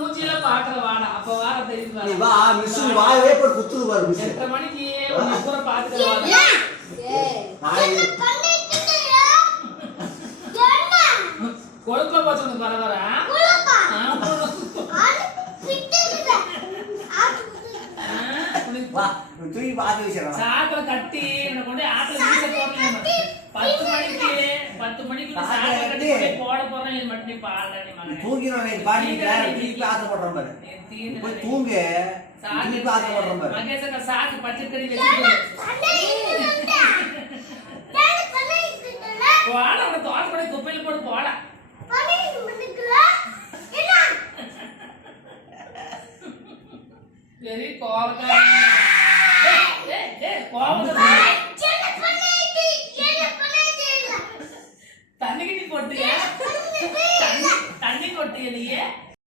மூஞ்சில பாக்கல வாடா அப்ப வார தெரியுது நீ வா மிஸ் வாயே போய் குத்துது பாரு மிஸ் 8:30 மணிக்கு உன்னை பூரா பாத்துக்கல வாடா ஏய் பண்ணிட்டீங்க என்ன கொழுப்ப போச்சு பரவற கொழுப்பா அது பிட்டுது வா தூக்கி பாத்து வச்சிரா சாக்கல கட்டி என்ன கொண்டு ஆத்துல வீச போறீங்க 10 மணிக்கு சாக்கல கட்டி போட போறேன் இது மட்டும் பாடல நீ மகனே தூங்கிரோம் நீ பாடி தூக்கி ஆத்த போடுறோம் பாரு போய் தூங்கு தூக்கி ஆத்த போடுறோம் பாரு மகேசக்க சாக்கு பச்சை கறி வெச்சிட்டு போடா உன தோசை கூட குப்பையில போடு போடா வெரி கோவக்கார ஏய் கோவக்கார